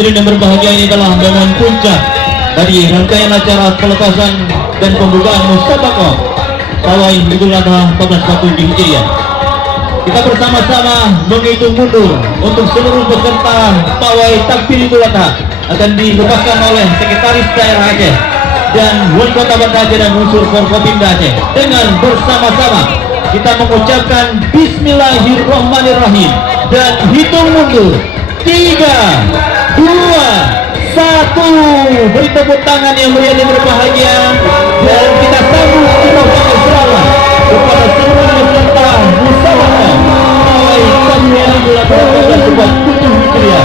Hadirin yang berbahagia, ini adalah momen puncak dari rangkaian acara pelepasan dan pembukaan Musabaqah Pawai Idul Adha 1441 Hijriah. Kita bersama-sama menghitung mundur untuk seluruh peserta Pawai Takbir Idul Adha akan dilepaskan oleh Sekretaris Daerah Aceh dan Wali Kota Banda Aceh dan unsur Forkopimda Aceh. Dengan bersama-sama kita mengucapkan Bismillahirrahmanirrahim dan hitung mundur 3, 2, 1. Beri tepuk tangan yang meriah dan berbahagia, dan kita sambut kita ucapkan selamat kepada seluruh peserta Musabaqah Pawai Takbir Idul Adha 1441 Hijriah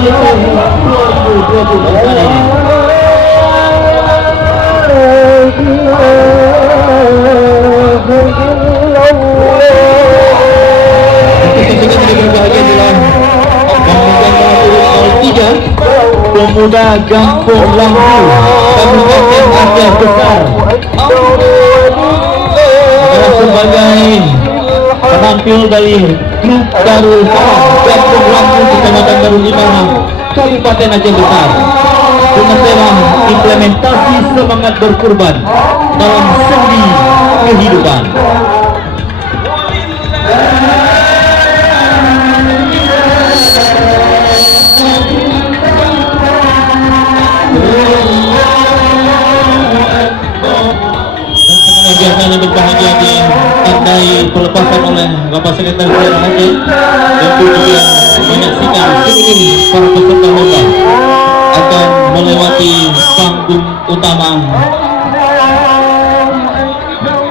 di tahun 2020 kali ini. Pemuda Gampung Lampu Kabupaten Aceh Besar adalah sebagai penampil dari grup Darul Salam Gampung Lampu Kecamatan Darul Imam Kabupaten Aceh Besar dengan tema implementasi semangat berkurban dalam sendi kehidupan. Biasanya berbahagia ditandai pelepasan oleh Bapak Sekretaris Daerah Aceh, dan juga menyaksikan seluruh para peserta lomba akan melewati panggung utama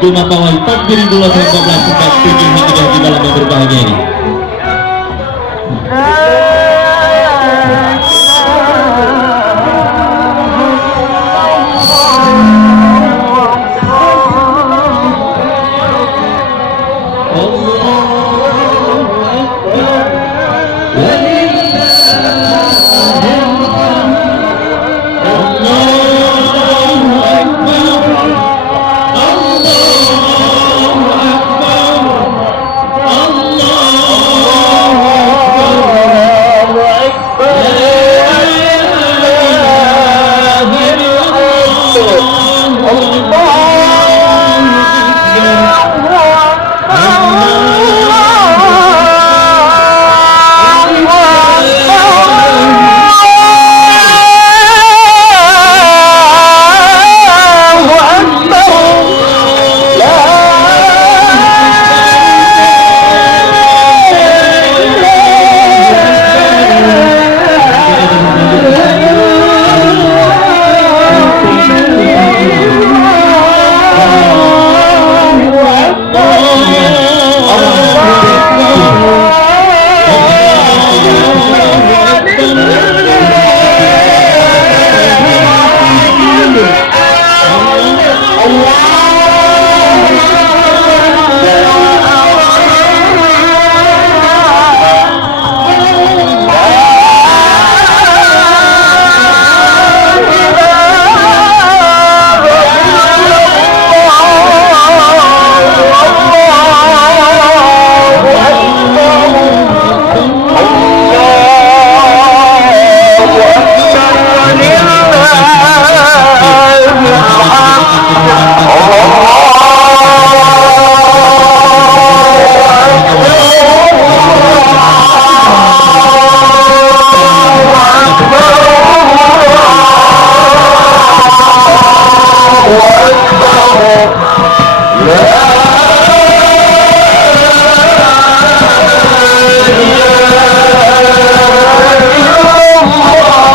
Jum'ah Pawai Takbir Idul Adha 1441 Hijriah di dalam yang berbahagia ini.